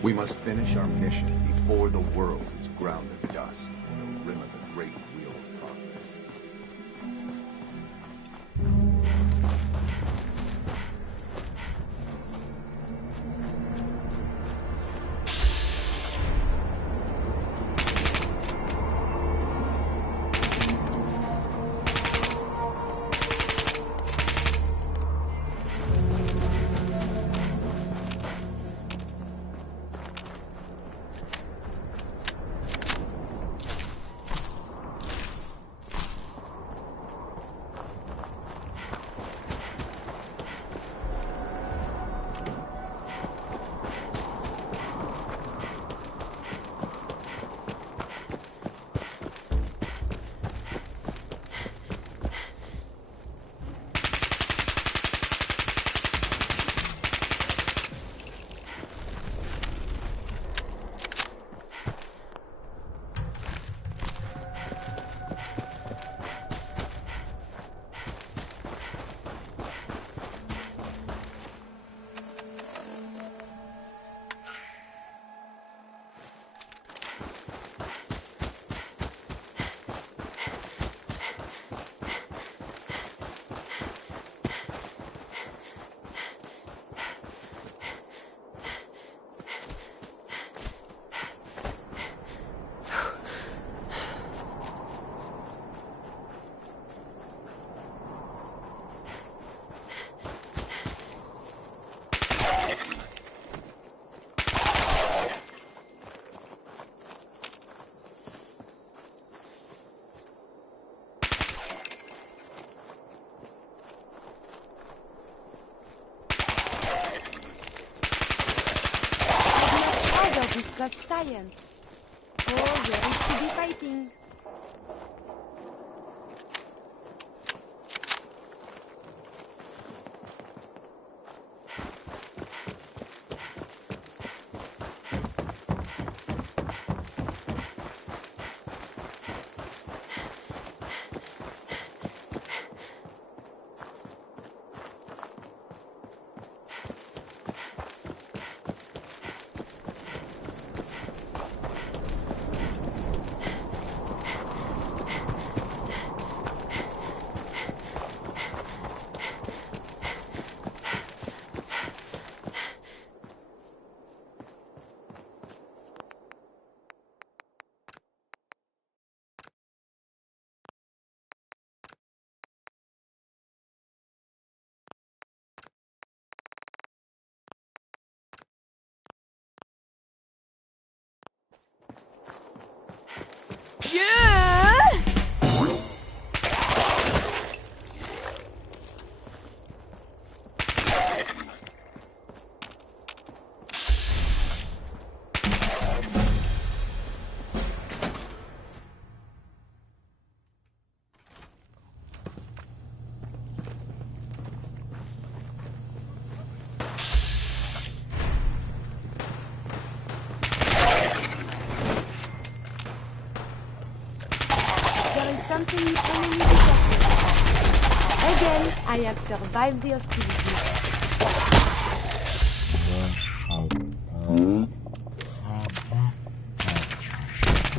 We must finish our mission before the world is ground to dust on the rim of the great wheel of progress. Discuss science. Oh, where is to be fighting? Something enemy detected. Again, I have survived the hostility.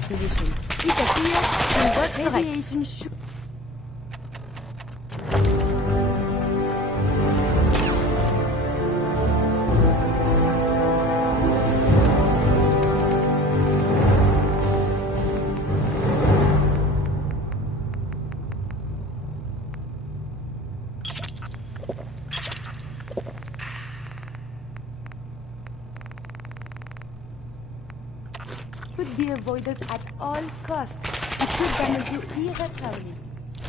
Condition. It appears it was radiation shoot. Could be avoided at all costs. It could damage you irreparably.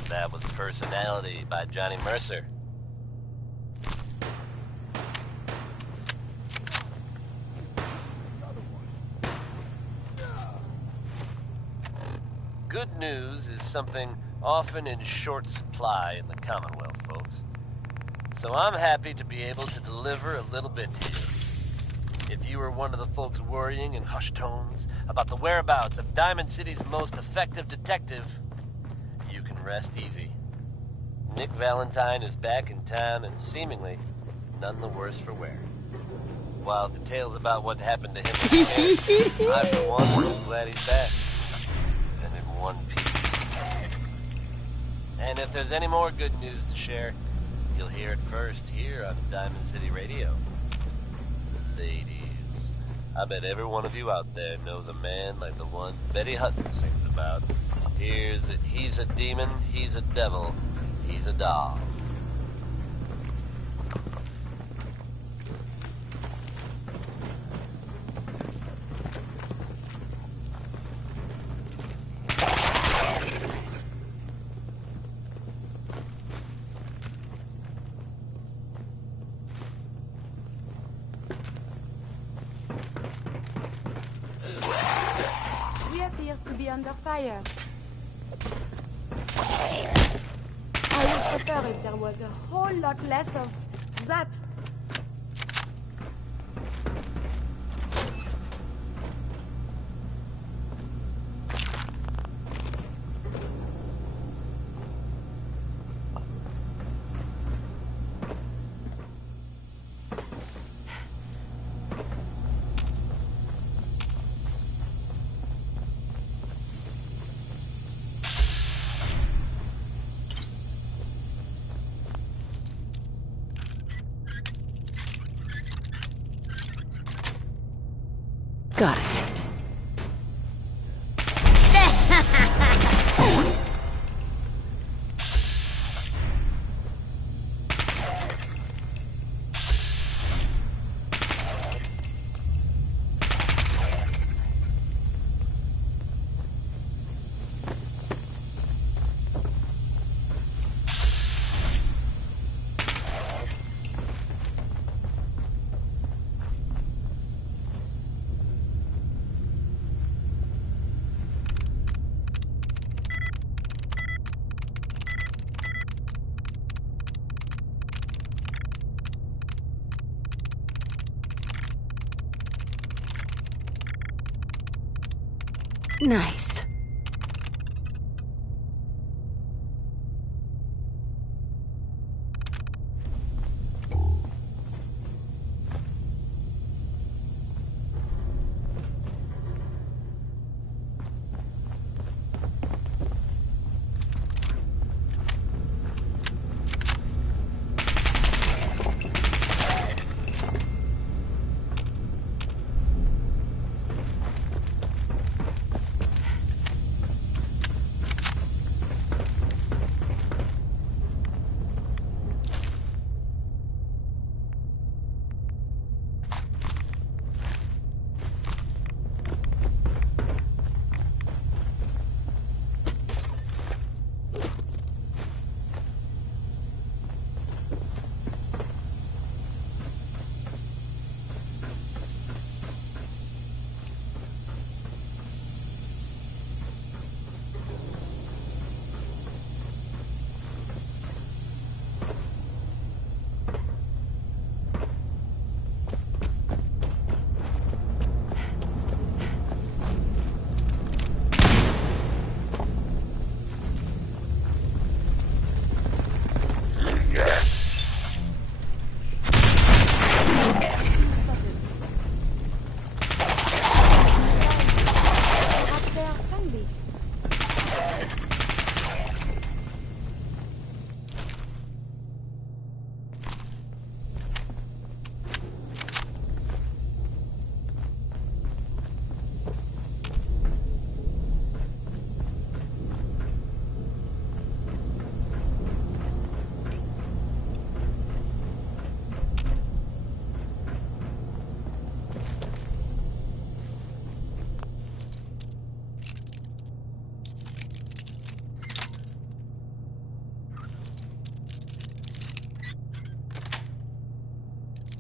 That was Personality by Johnny Mercer. Good news is something often in short supply in the Commonwealth, folks. So I'm happy to be able to deliver a little bit to you. If you were one of the folks worrying in hushed tones about the whereabouts of Diamond City's most effective detective, you can rest easy. Nick Valentine is back in town and seemingly none the worse for wear. while the tales about what happened to him are scary, I, for one, am glad he's back. And in one piece. And if there's any more good news to share, you'll hear it first here on Diamond City Radio. Ladies, I bet every one of you out there knows a man like the one Betty Hutton sings about. He's a demon, he's a devil, he's a doll. We appear to be under fire. I would prefer if there was a whole lot less of that. Got it. Nice.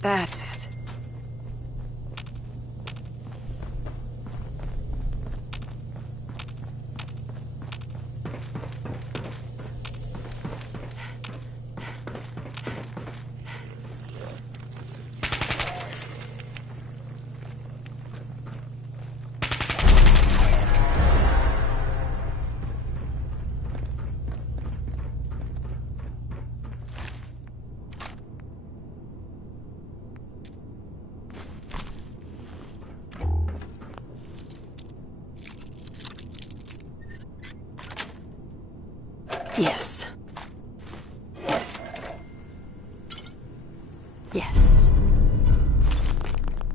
That's it. Yes. Yes.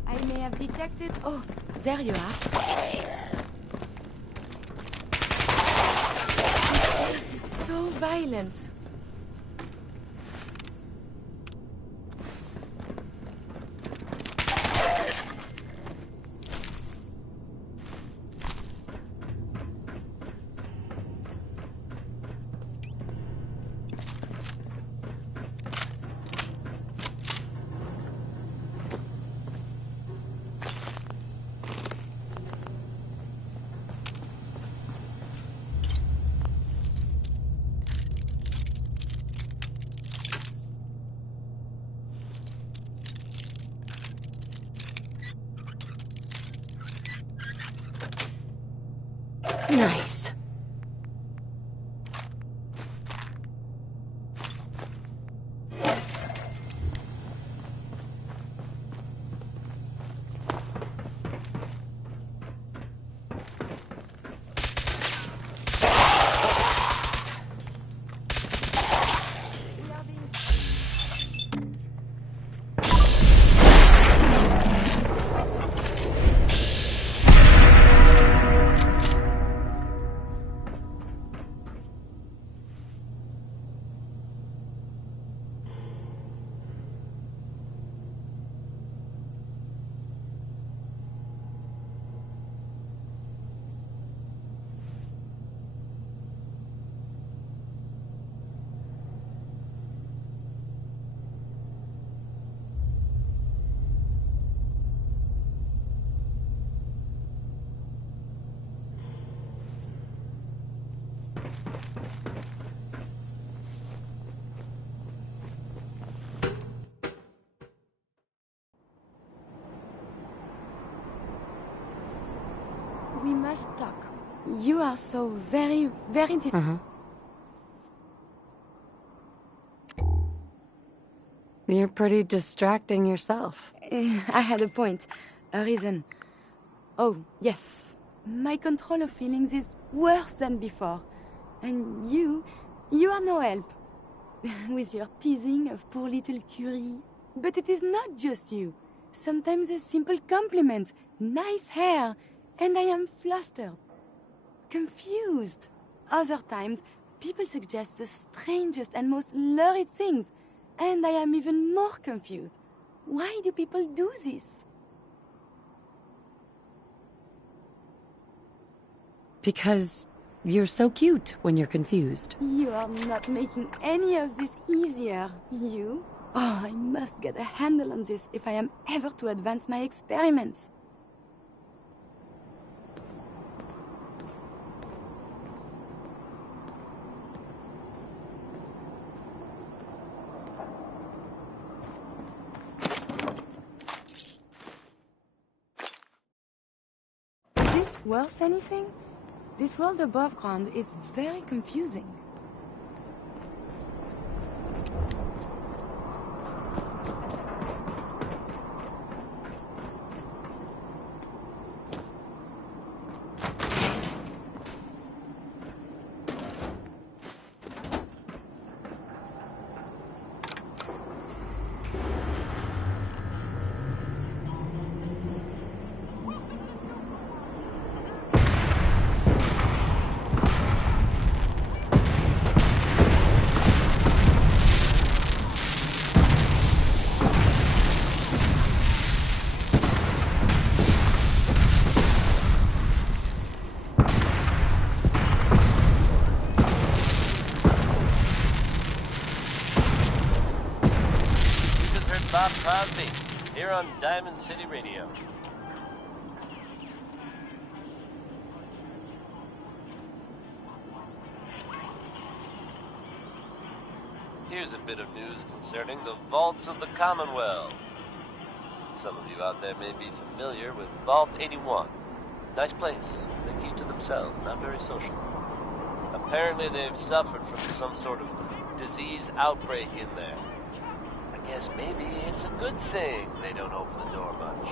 I may have detected... Oh, there you are. This is so violent. Nice. We must talk. You are so very, very... You're pretty distracting yourself. I had a point. A reason. Oh, yes. My control of feelings is worse than before. And you are no help. With your teasing of poor little Curie. But it is not just you. Sometimes a simple compliment. Nice hair. And I am flustered. Confused. Other times, people suggest the strangest and most lurid things. And I am even more confused. Why do people do this? Because you're so cute when you're confused. You are not making any of this easier, you. Oh, I must get a handle on this if I am ever to advance my experiments. Is this worth anything? This world above ground is very confusing. Bob Crosby, here on Diamond City Radio. Here's a bit of news concerning the Vaults of the Commonwealth. Some of you out there may be familiar with Vault 81. Nice place. They keep to themselves, not very social. Apparently they've suffered from some sort of disease outbreak in there. I guess maybe it's a good thing they don't open the door much.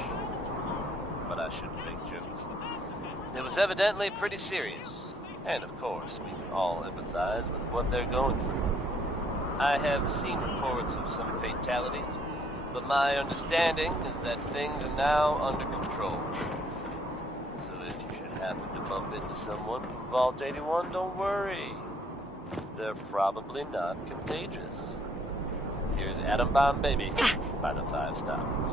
But I shouldn't make jokes. It was evidently pretty serious. And of course, we can all empathize with what they're going through. I have seen reports of some fatalities, but my understanding is that things are now under control. So if you should happen to bump into someone from Vault 81, don't worry. They're probably not contagious. Here's Atom Bomb Baby by the 5 Stars.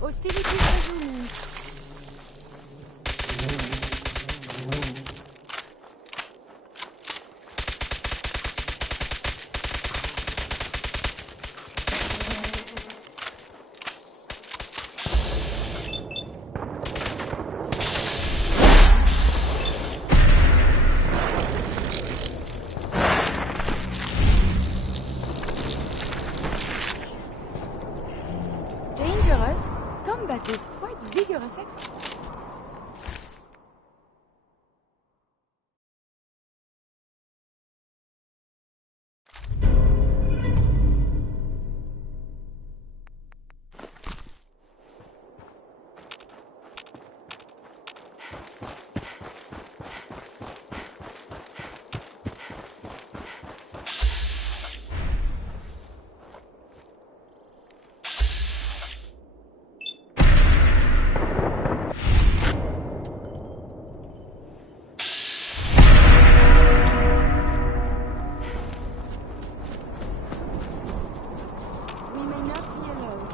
Hostilities resuming. Dangerous? Combat is quite vigorous exercise. We may not be alone.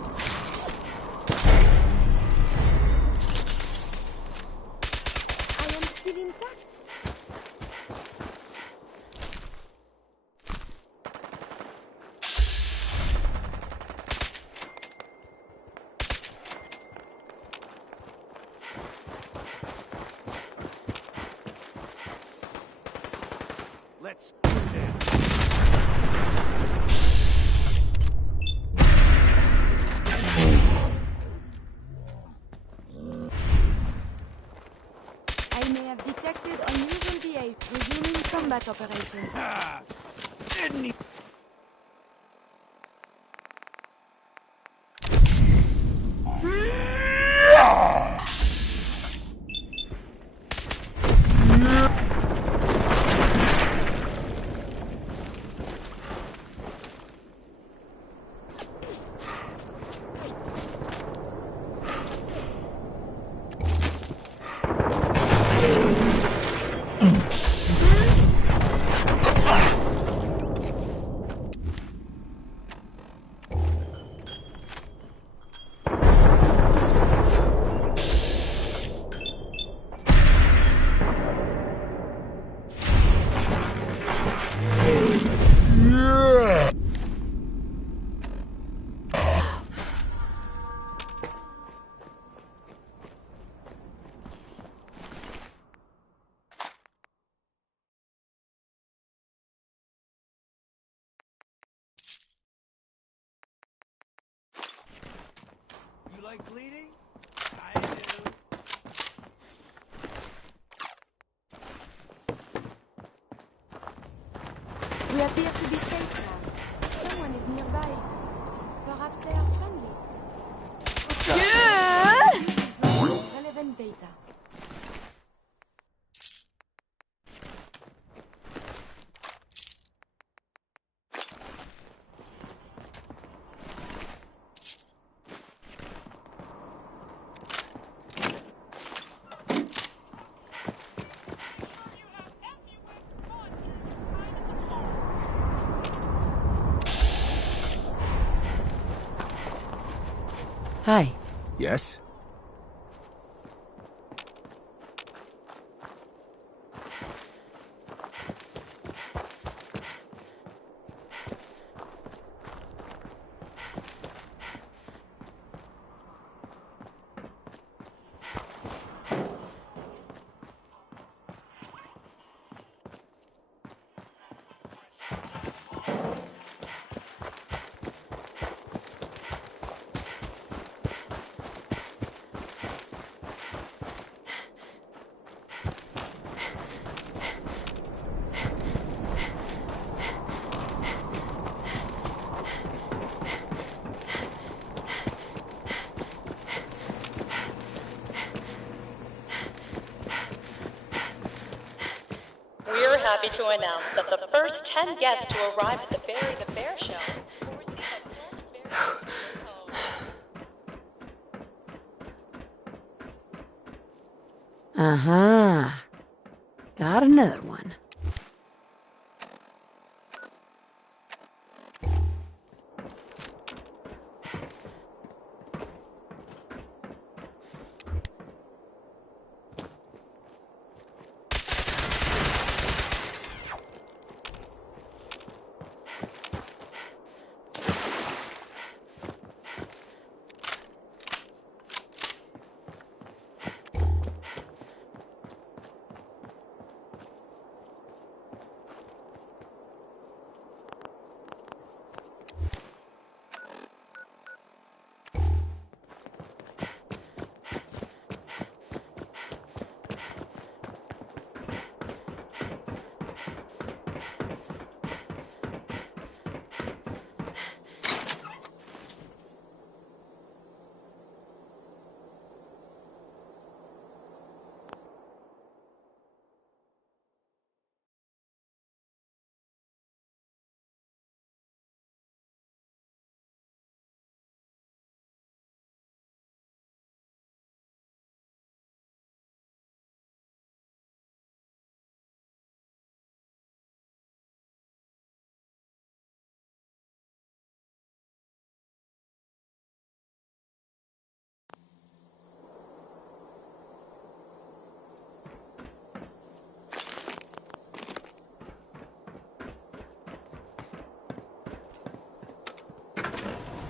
I am still intact. Let's do this. I may have detected unusual behavior. Resuming combat operations. Didn't You like bleeding? I do. We appear to be safe now. Someone is nearby. Perhaps they are friendly. Relevant data. Hi. Yes? We're happy to announce that the first 10 guests to arrive at the Bury the Bear show will receive a full fare to their home. Uh-huh. Got another one.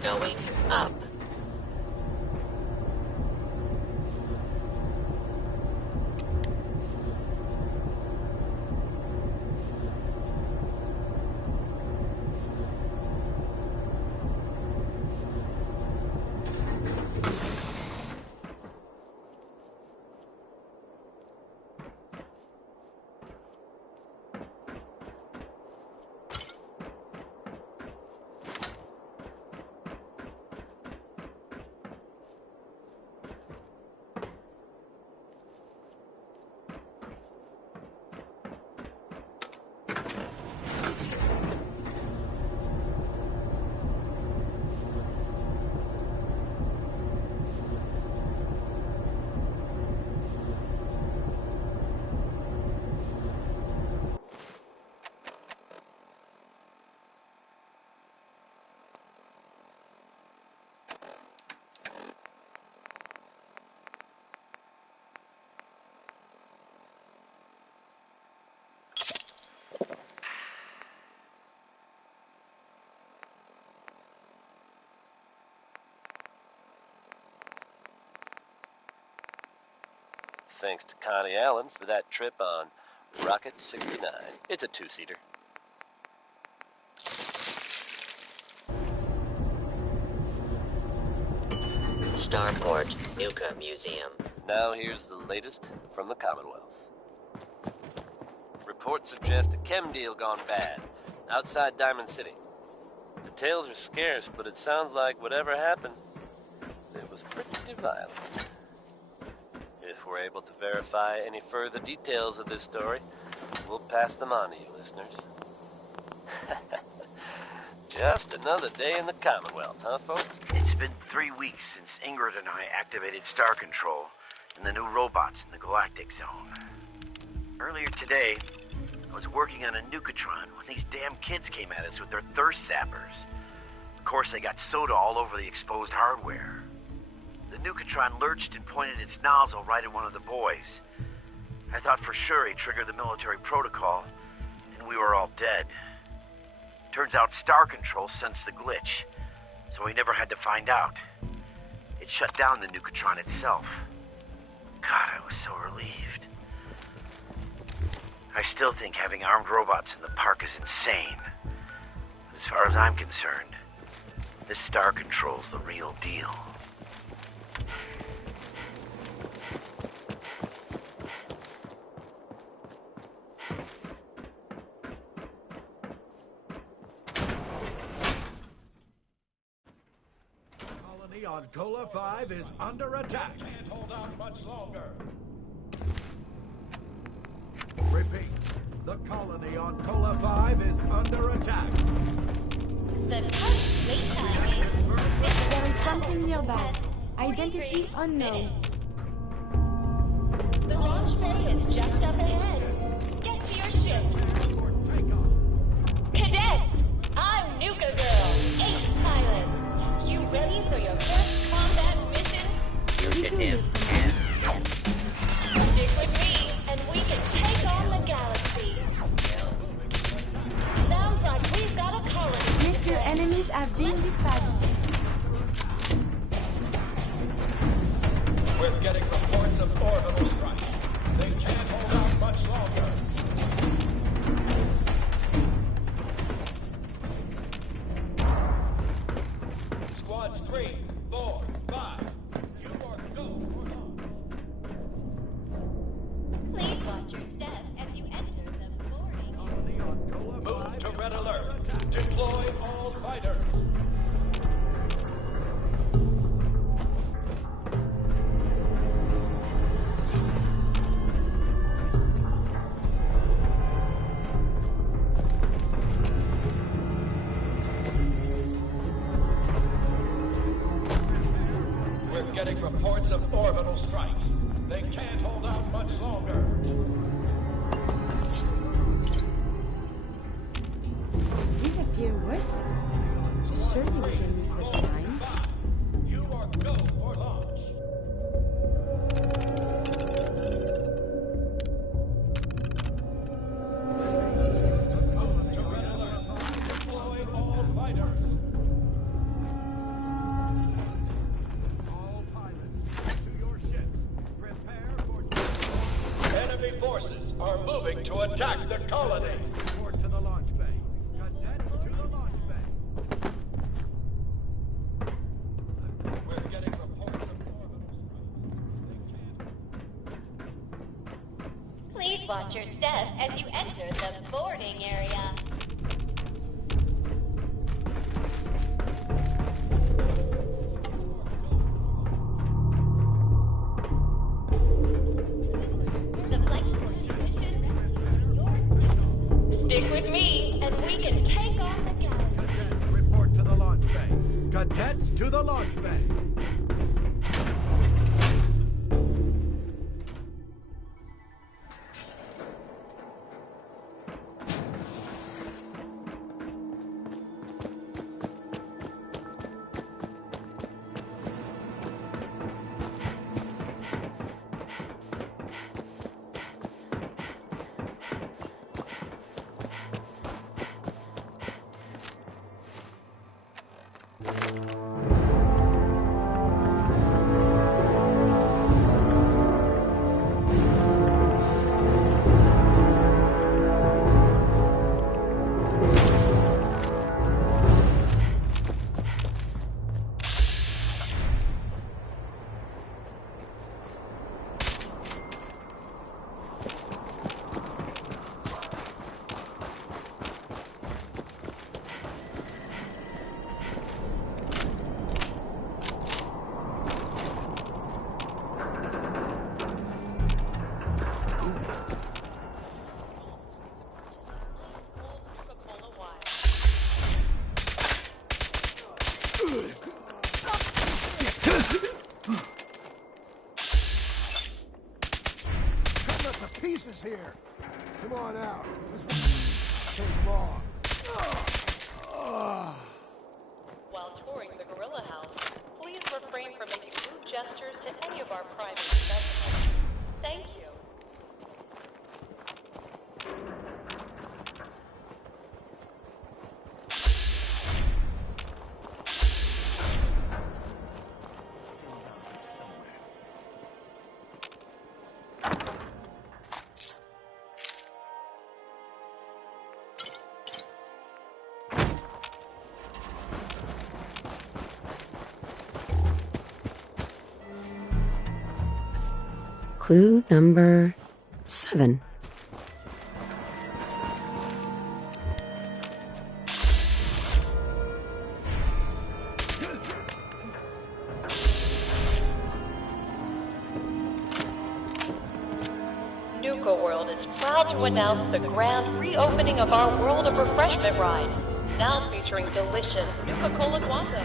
Going up. Thanks to Connie Allen for that trip on Rocket 69. It's a two-seater. Starport, Nuka Museum. Now here's the latest from the Commonwealth. Reports suggest a chem deal gone bad outside Diamond City. Details are scarce, but it sounds like whatever happened, it was pretty violent. If we're able to verify any further details of this story, we'll pass them on to you, listeners. Just another day in the Commonwealth, huh, folks? It's been 3 weeks since Ingrid and I activated Star Control and the new robots in the Galactic Zone. Earlier today, I was working on a Nukatron when these damn kids came at us with their thirst sappers. Of course, they got soda all over the exposed hardware. The Nukatron lurched and pointed its nozzle right at one of the boys. I thought for sure he'd trigger the military protocol, and we were all dead. Turns out Star Control sensed the glitch, so we never had to find out. It shut down the Nukatron itself. God, I was so relieved. I still think having armed robots in the park is insane. But as far as I'm concerned, this Star Control's the real deal. Colony on Cola 5 is under attack. Can't hold out much longer. Repeat. The colony on Cola 5 is under attack. The current wait time is... There is something nearby. Identity unknown. The launch bay is just up ahead. Get to your ships. Cadets, I'm Nuka Girl, ace pilot. You ready for your first combat mission? Nuka in hand. Stick with me, and we can take on the galaxy. Sounds like we've got a colony. Monsieur, enemies have been dispatched. We're getting reports of orbital strikes. They can't hold out much longer. Squads 3, 4, 5. You are go for launch. Please watch your step as you enter the boarding. Colony on Cola 5 to red alert. Deploy all fighters. We're getting reports of orbital strikes. They can't hold out much longer. These appear worthless. Surely we can use the time. You are go for launch. To red alert. Deploy all fighters. All pilots, to your ships. Prepare for... Enemy forces are moving to attack the colony. Report to the launch bay. Cadets to the launch bay. We're getting reports of orbital strikes. Please watch your step as you enter the boarding area. The flight course mission is yours. Stick with me, and we can take on the galaxy. Cadets report to the launch bay. Cadets to the launch bay. pieces here. Come on out. This won't take long. While touring the Gorilla House, please refrain from making rude gestures Clue number 7. Nuka World is proud to announce the grand reopening of our World of Refreshment ride, now featuring delicious Nuka-Cola Guanto.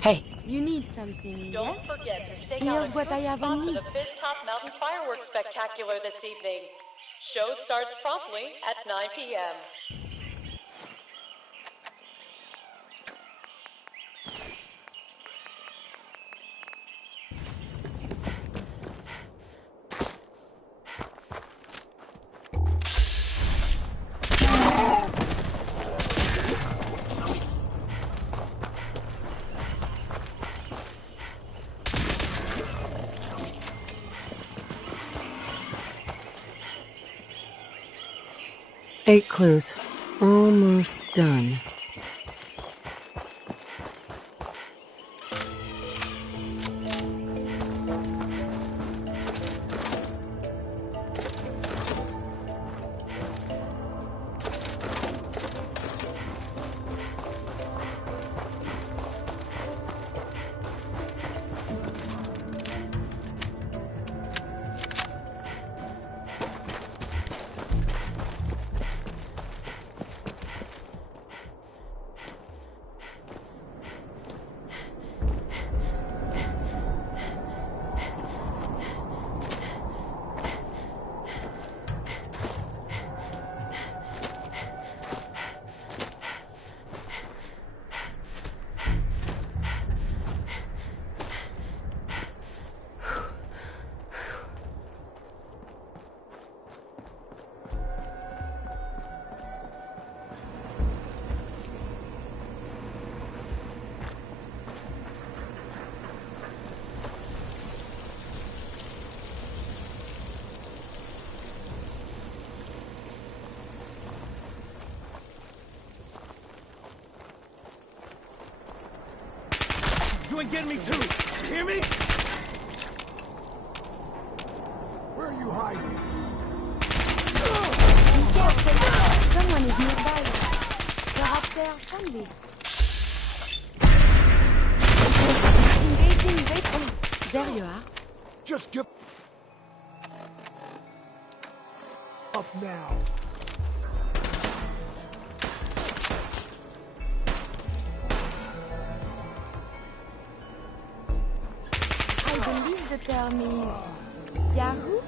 Hey, You need something, Don't yes? forget to stake Here's out a what good I have spot on for me. the Fizz Top Mountain Fireworks Spectacular this evening. Show starts promptly at 9 p.m. Eight clues. Almost done. You ain't getting me too. You hear me? Where are you hiding? Someone is nearby. They're up there, friendly. Engaging, wait. Oh, there you are. Just get up now. I believe the term is Yahoo?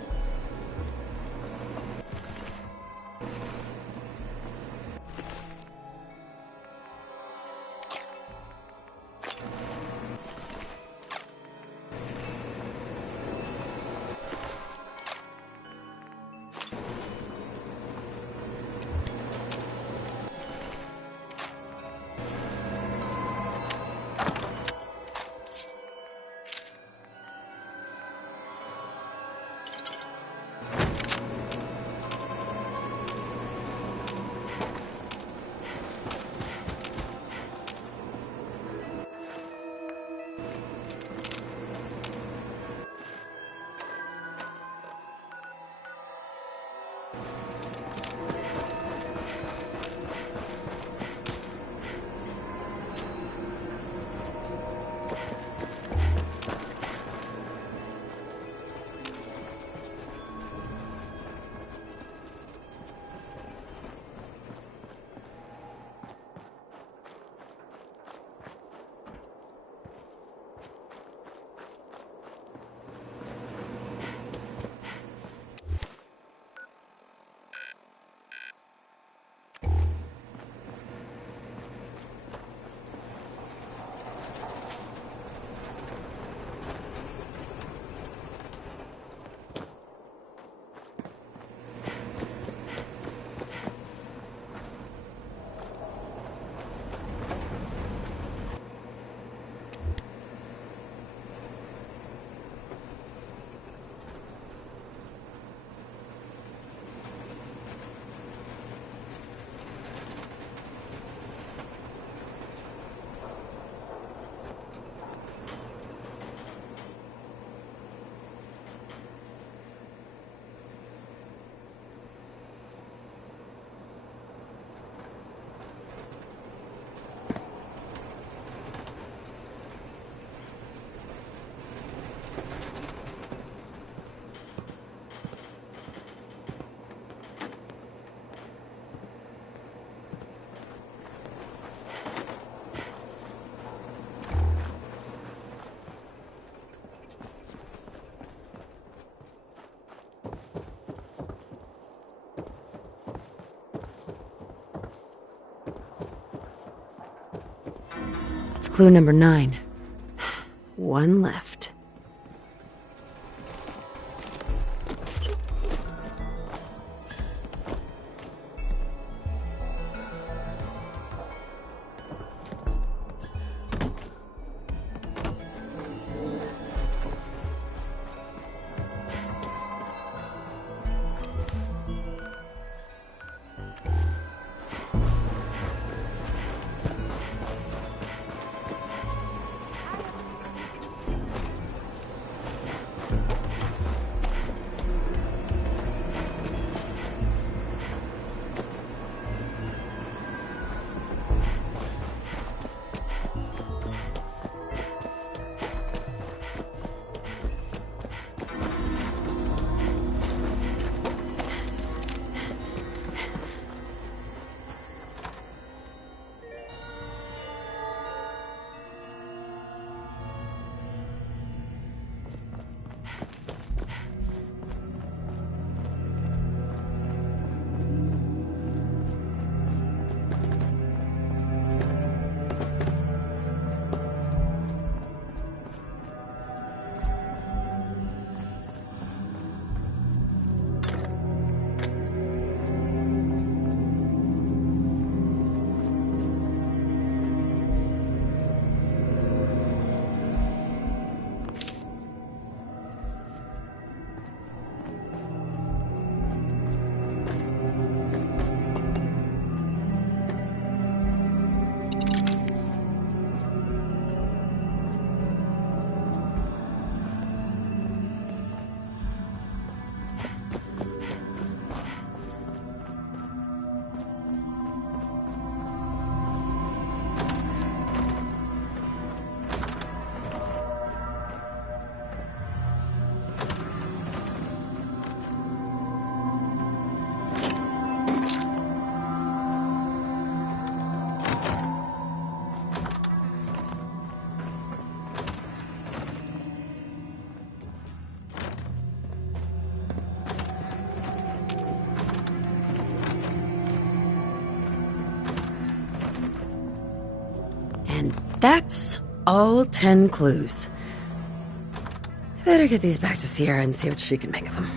clue number 9. One left. And that's all 10 clues. Better get these back to Sierra and see what she can make of them.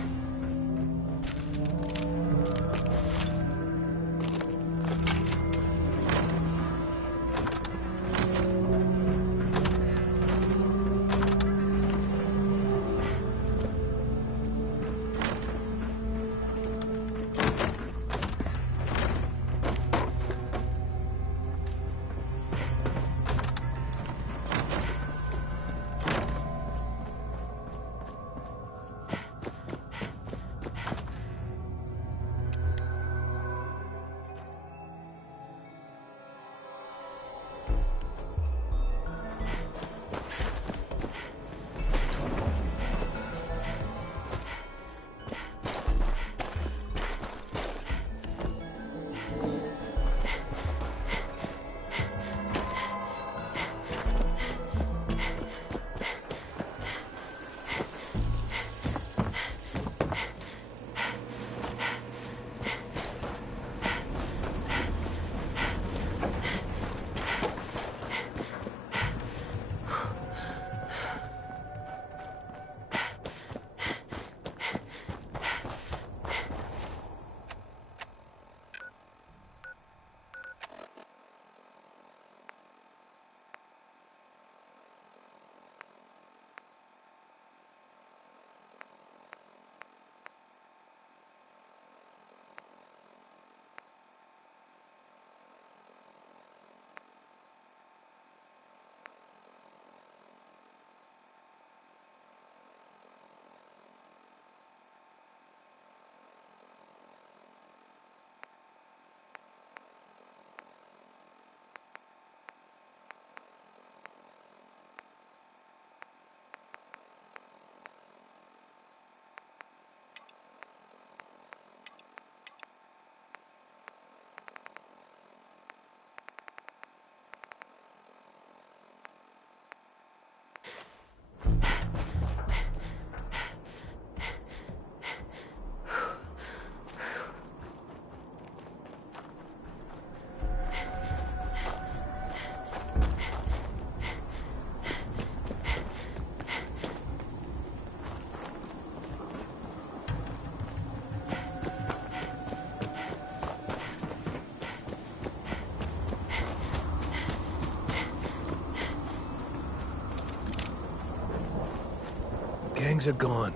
gangs are gone.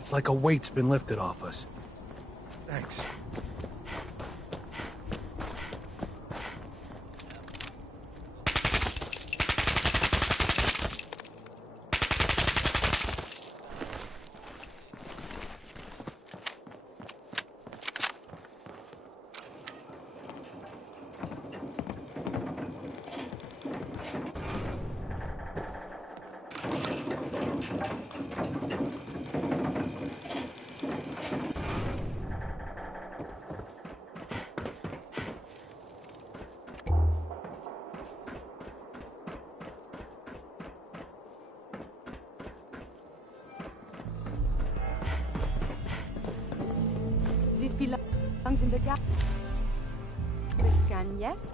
It's like a weight's been lifted off us. Thanks. This belongs in the garbage can, yes?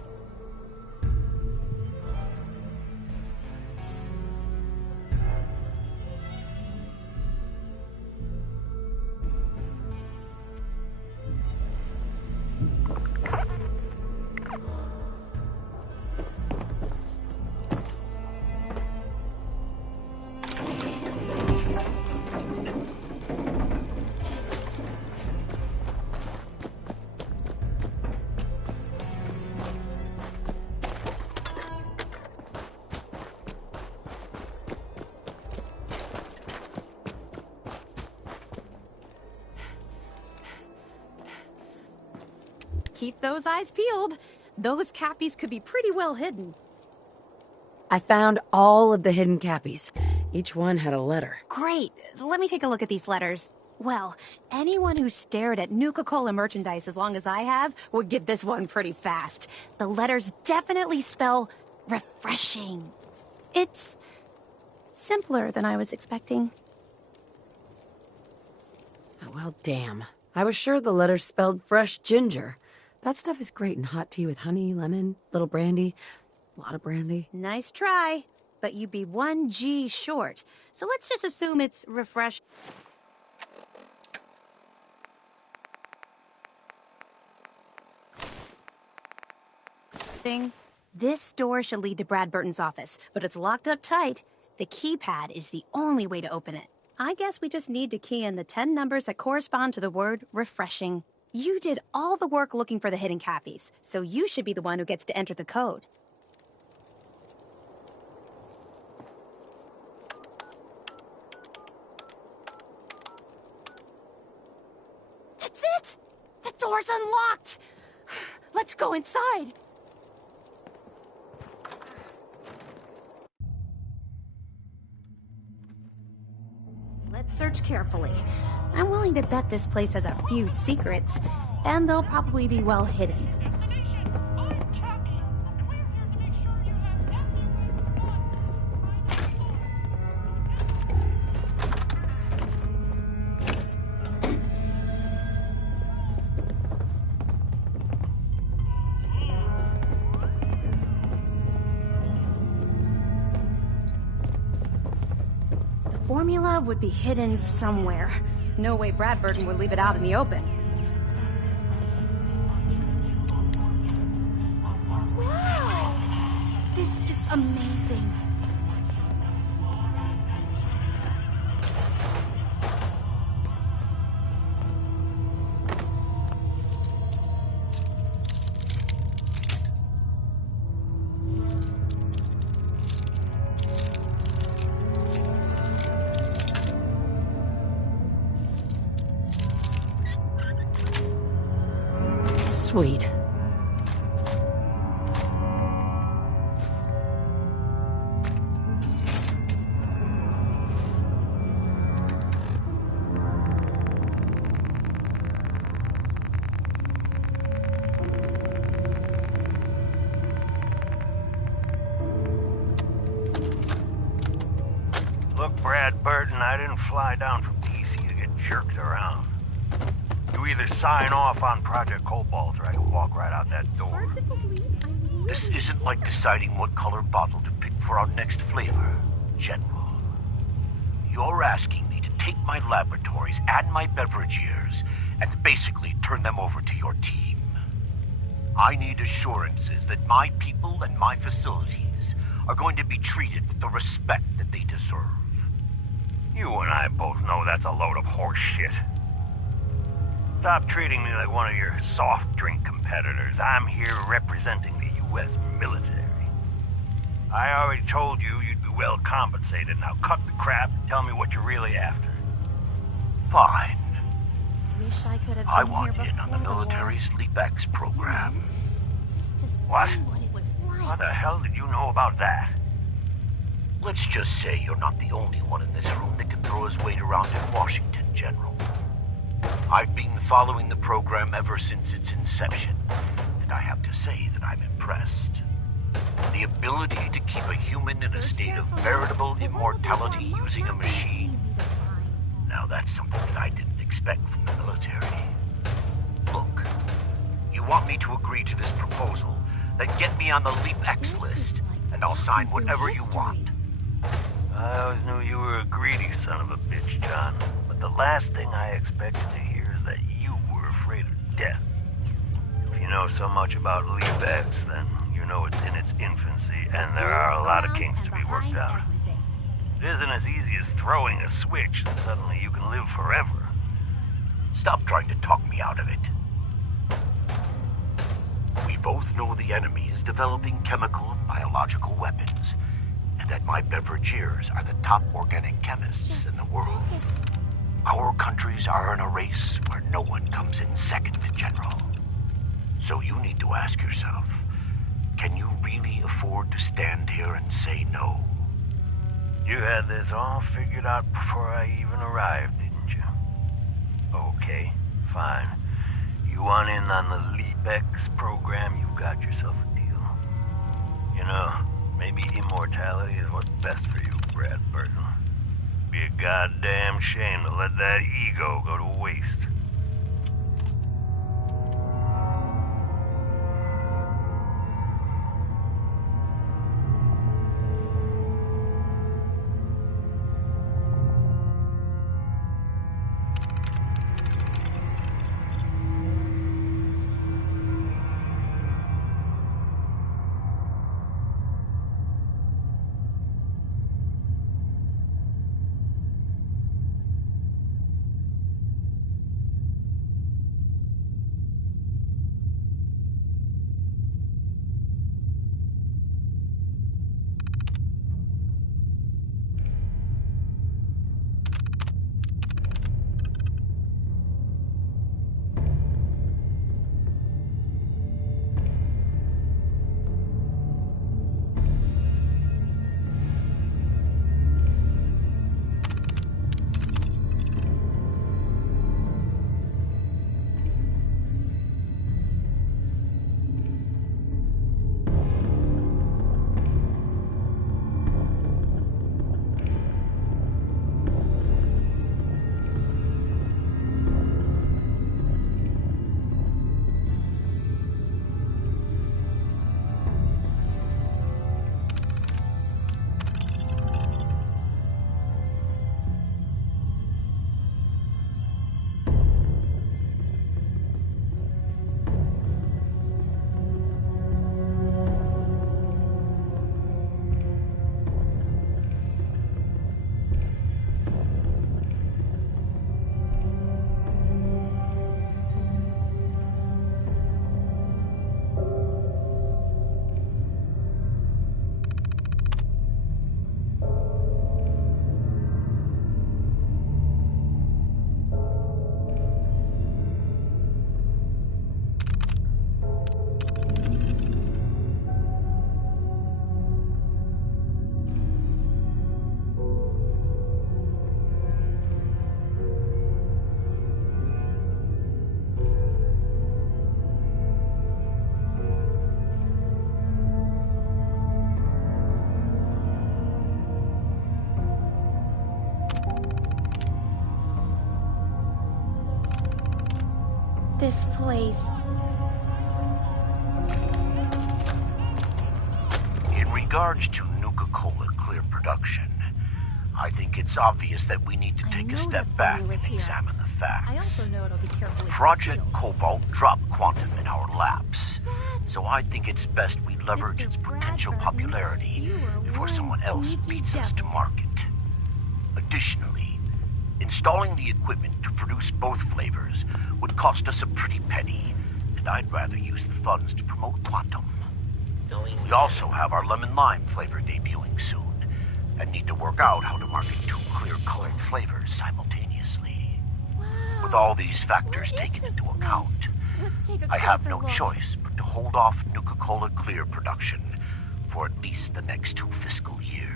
Keep those eyes peeled. Those cappies could be pretty well hidden. I found all of the hidden cappies. Each one had a letter. Great. Let me take a look at these letters. Well, anyone who stared at Nuka-Cola merchandise as long as I have would get this one pretty fast. The letters definitely spell refreshing. It's simpler than I was expecting. Oh, well, damn. I was sure the letters spelled fresh ginger. That stuff is great in hot tea with honey, lemon, little brandy, a lot of brandy. Nice try, but you'd be 1 G short. So let's just assume it's refresh. This door should lead to Brad Burton's office, but it's locked up tight. The keypad is the only way to open it. I guess we just need to key in the 10 numbers that correspond to the word refreshing. You did all the work looking for the hidden cappies, so you should be the one who gets to enter the code. That's it! The door's unlocked! Let's go inside! Let's search carefully. I'm willing to bet this place has a few secrets, and they'll probably be well hidden. Formula would be hidden somewhere. No way Brad Burton would leave it out in the open. Wow! This is amazing. Sweet. Look, Brad Burton, I didn't fly down from DC to get jerked around. You either sign off on Project Cobalt or I can walk right out that door. This isn't like deciding what color bottle to pick for our next flavor, General. You're asking me to take my laboratories and my beverage years and basically turn them over to your team. I need assurances that my people and my facilities are going to be treated with the respect that they deserve. You and I both know that's a load of horse shit. Stop treating me like one of your soft drink competitors. I'm here representing the U.S. military. I already told you you'd be well compensated. Now cut the crap and tell me what you're really after. Fine. Wish I could have I been want here in on the before war. military's LeapX program. Just to What? see what it was like. How the hell did you know about that? Let's just say you're not the only one in this room that can throw his weight around in Washington, General. I've been following the program ever since its inception, and I have to say that I'm impressed. The ability to keep a human in a state of veritable immortality using a machine. Now that's something that I didn't expect from the military. Look, you want me to agree to this proposal, then get me on the LeapX list, and I'll sign whatever you want. I always knew you were a greedy son of a bitch, John. But the last thing I expected to hear is that you were afraid of death. If you know so much about LeapX, then you know it's in its infancy, and there are a lot of kinks to be worked out. It isn't as easy as throwing a switch and suddenly you can live forever. Stop trying to talk me out of it. We both know the enemy is developing chemical and biological weapons, and that my beverageers are the top organic chemists in the world. Our countries are in a race where no one comes in second to General. So you need to ask yourself, can you really afford to stand here and say no? You had this all figured out before I even arrived, didn't you? Okay, fine. You want in on the LeapX program, you got yourself a deal. You know, maybe immortality is what's best for you, Brad Burton. Be a goddamn shame to let that ego go to waste. This place. In regards to Nuka Cola Clear production, I think it's obvious that we need to take a step back and examine the facts. I also know it'll be carefully Project concealed. Cobalt dropped quantum in our labs, so I think it's best we leverage its potential popularity before someone else beats us to market. Additionally, installing the equipment to produce both flavors would cost us a pretty penny, and I'd rather use the funds to promote Quantum. We also have our lemon lime flavor debuting soon, and need to work out how to market two clear-colored flavors simultaneously. Wow. With all these factors taken into account, I have no choice but to hold off Nuka-Cola Clear production for at least the next 2 fiscal years.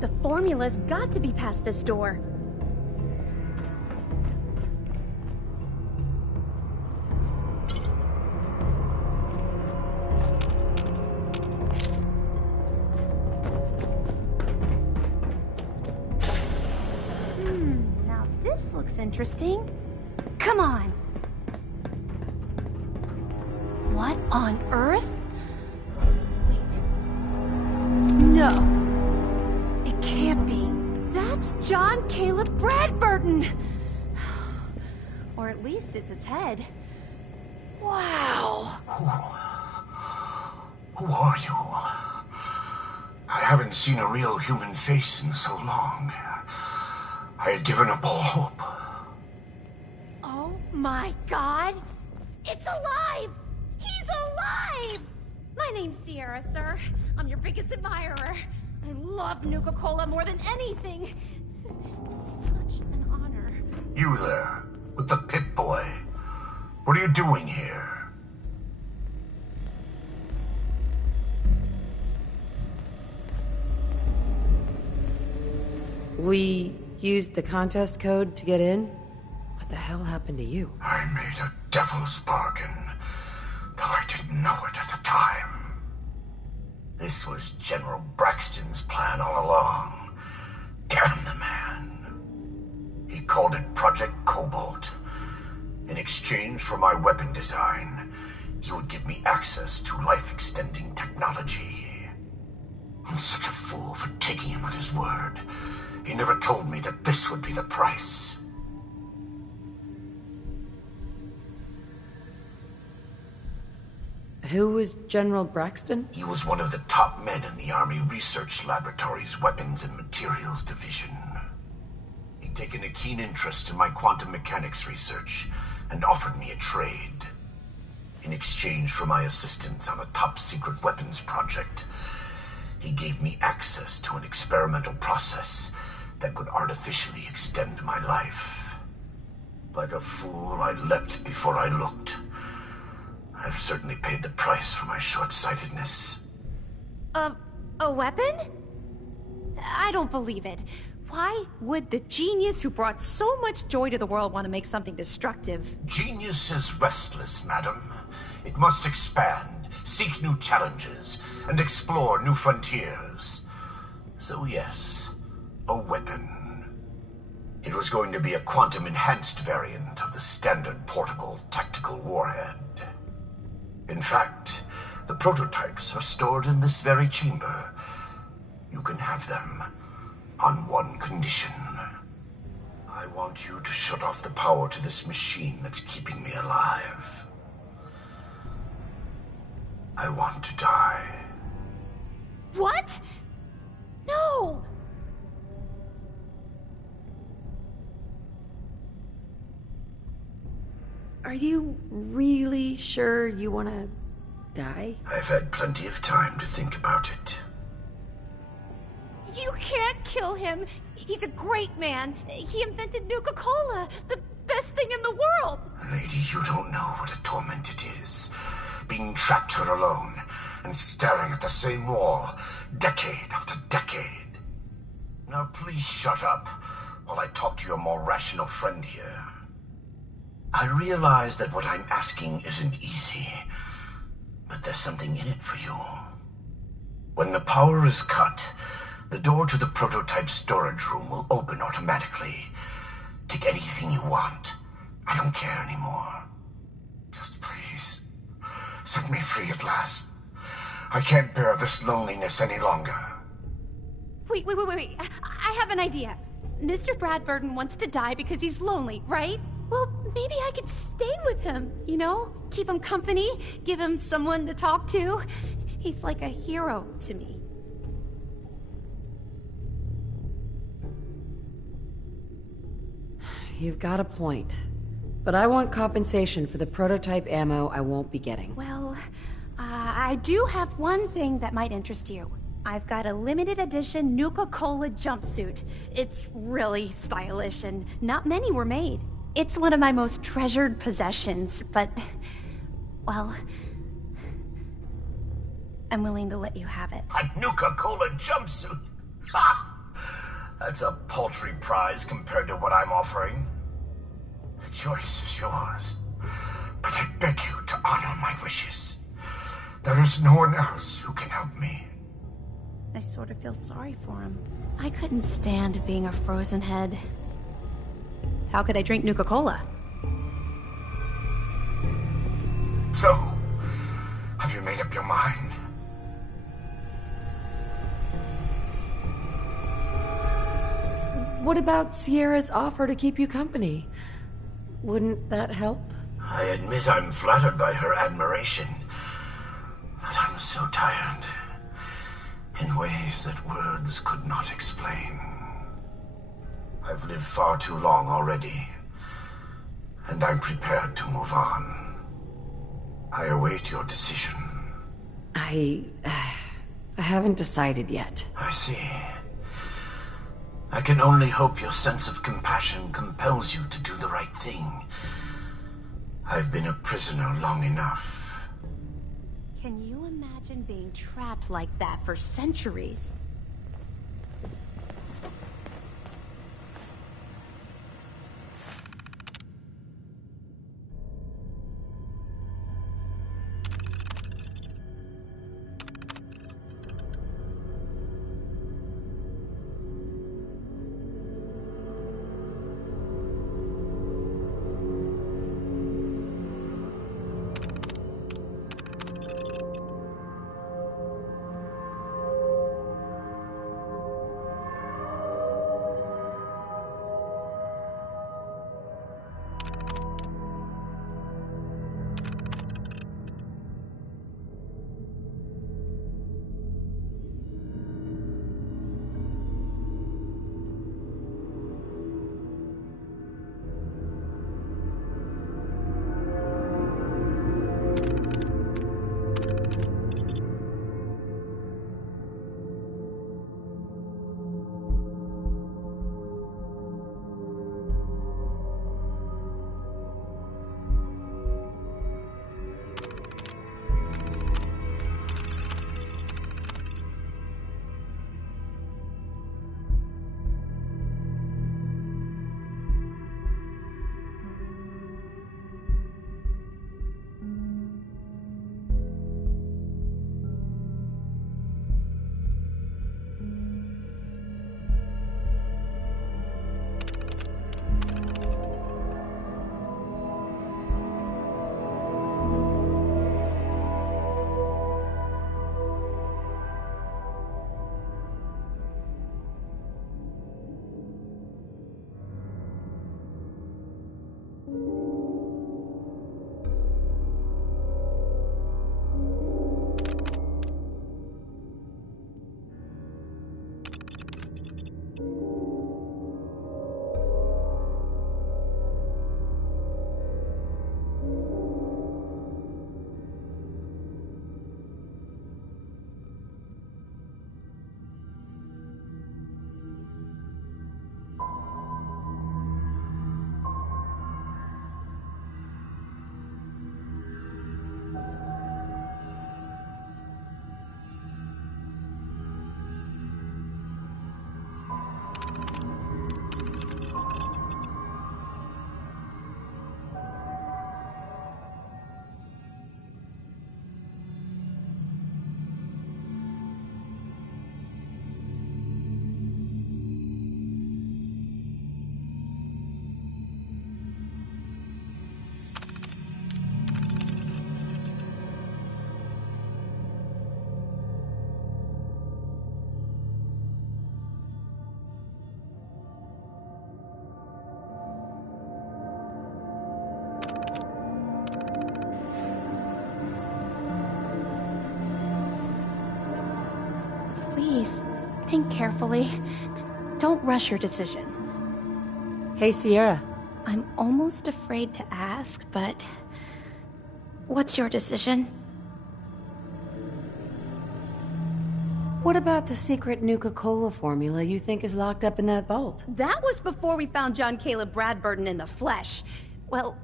The formula's got to be past this door. Now this looks interesting. Come on. What on earth? Wait. No. It can't be. That's John Caleb Bradburton! Or at least it's his head. Wow! Who are you? I haven't seen a real human face in so long. I had given up all hope. Oh my god! It's alive! He's alive! My name's Sierra, sir. I'm your biggest admirer. I love Nuka-Cola more than anything. This is such an honor. You there, with the pit boy. What are you doing here? We used the contest code to get in? What the hell happened to you? I made a devil's bargain, though I didn't know it at the time. This was General Braxton's plan all along. Damn the man. He called it Project Cobalt. In exchange for my weapon design, he would give me access to life-extending technology. I'm such a fool for taking him at his word. He never told me that this would be the price. Who was General Braxton? He was one of the top men in the Army Research Laboratory's Weapons and Materials Division. He'd taken a keen interest in my quantum mechanics research and offered me a trade. In exchange for my assistance on a top-secret weapons project, he gave me access to an experimental process that would artificially extend my life. Like a fool, I leapt before I looked. I've certainly paid the price for my short-sightedness. A weapon? I don't believe it. Why would the genius who brought so much joy to the world want to make something destructive? Genius is restless, madam. It must expand, seek new challenges, and explore new frontiers. So yes, a weapon. It was going to be a quantum-enhanced variant of the standard portable tactical warhead. In fact, the prototypes are stored in this very chamber. You can have them on one condition. I want you to shut off the power to this machine that's keeping me alive. I want to die. What? No! Are you really sure you want to die? I've had plenty of time to think about it. You can't kill him. He's a great man. He invented Nuka-Cola, the best thing in the world. Lady, you don't know what a torment it is. Being trapped here alone and staring at the same wall, decade after decade. Now please shut up while I talk to your more rational friend here. I realize that what I'm asking isn't easy, but there's something in it for you. When the power is cut, the door to the prototype storage room will open automatically. Take anything you want. I don't care anymore. Just please, set me free at last. I can't bear this loneliness any longer. Wait. I have an idea. Mr. Bradburton wants to die because he's lonely, right? Well, maybe I could stay with him, you know? Keep him company, give him someone to talk to. He's like a hero to me. You've got a point. But I want compensation for the prototype ammo I won't be getting. Well, I do have one thing that might interest you. I've got a limited edition Nuka-Cola jumpsuit. It's really stylish and not many were made. It's one of my most treasured possessions, but, well, I'm willing to let you have it. A Nuka-Cola jumpsuit? Ha! That's a paltry prize compared to what I'm offering. The choice is yours, but I beg you to honor my wishes. There is no one else who can help me. I sort of feel sorry for him. I couldn't stand being a frozen head. How could I drink Nuka-Cola? So, have you made up your mind? What about Sierra's offer to keep you company? Wouldn't that help? I admit I'm flattered by her admiration, but I'm so tired. In ways that words could not explain. I've lived far too long already, and I'm prepared to move on. I await your decision. I haven't decided yet. I see. I can only hope your sense of compassion compels you to do the right thing. I've been a prisoner long enough. Can you imagine being trapped like that for centuries? Think carefully. Don't rush your decision. Hey, Sierra. I'm almost afraid to ask, but... what's your decision? What about the secret Nuka-Cola formula you think is locked up in that vault? That was before we found John Caleb Bradburton in the flesh. Well,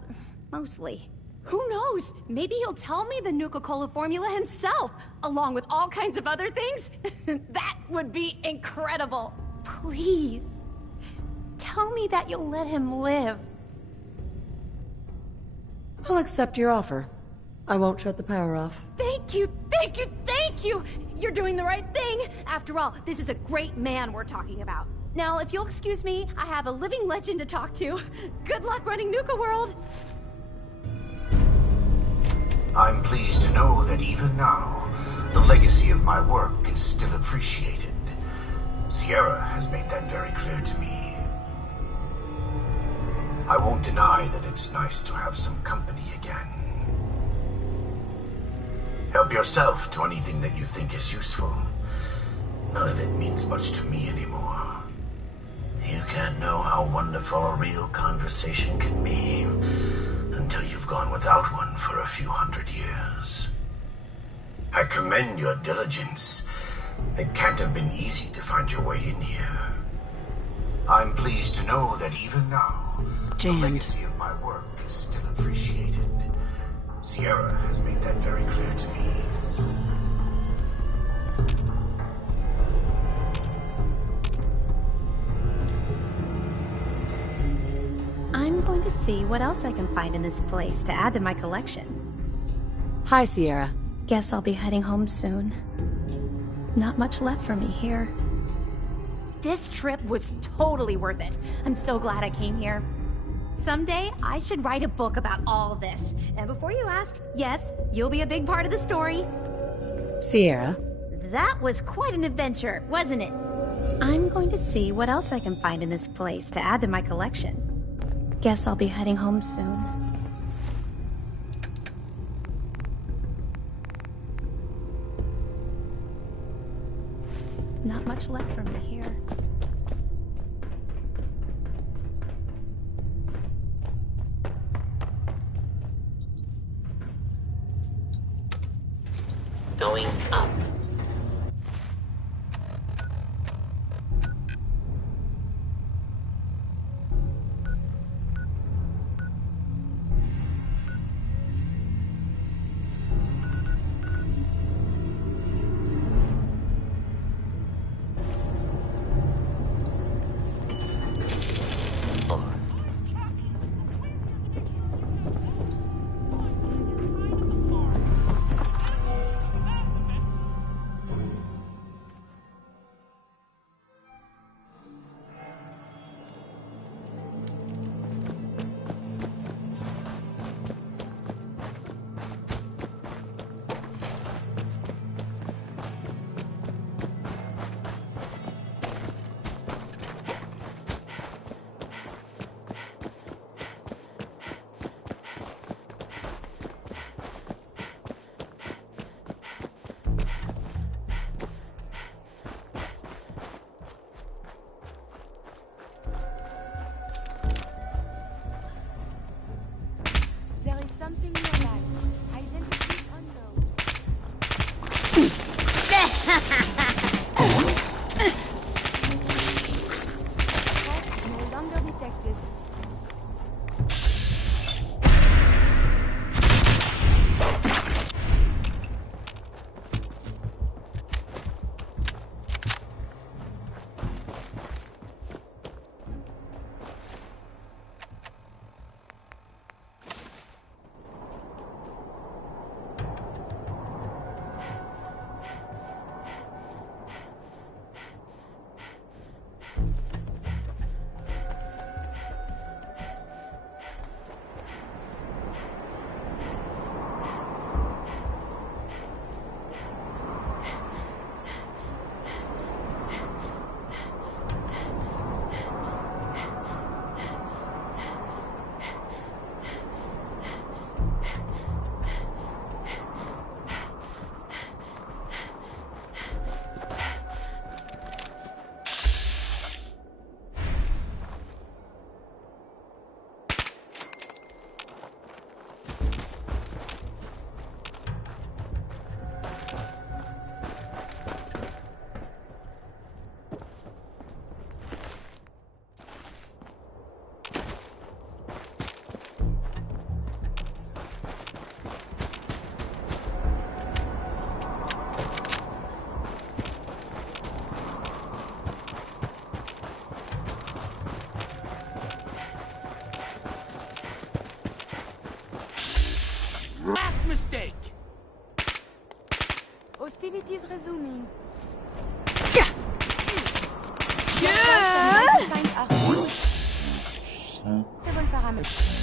mostly. Who knows? Maybe he'll tell me the Nuka-Cola formula himself, along with all kinds of other things. That would be incredible. Please, tell me that you'll let him live. I'll accept your offer. I won't shut the power off. Thank you, thank you, thank you! You're doing the right thing! After all, this is a great man we're talking about. Now, if you'll excuse me, I have a living legend to talk to. Good luck running Nuka World! I'm pleased to know that even now, the legacy of my work is still appreciated. Sierra has made that very clear to me. I won't deny that it's nice to have some company again. Help yourself to anything that you think is useful. None of it means much to me anymore. You can't know how wonderful a real conversation can be until you've gone without one for a few hundred years. I commend your diligence. It can't have been easy to find your way in here. I'm pleased to know that even now, the legacy of my work is still appreciated. Sierra has made that very clear to me. I'm going to see what else I can find in this place to add to my collection. Hi, Sierra. Guess I'll be heading home soon. Not much left for me here. This trip was totally worth it. I'm so glad I came here. Someday, I should write a book about all of this. And before you ask, yes, you'll be a big part of the story. Sierra. That was quite an adventure, wasn't it? I'm going to see what else I can find in this place to add to my collection. Guess I'll be heading home soon. Not much left for me here. Going up. Last mistake! Hostilities resuming. Yeah! Parametres.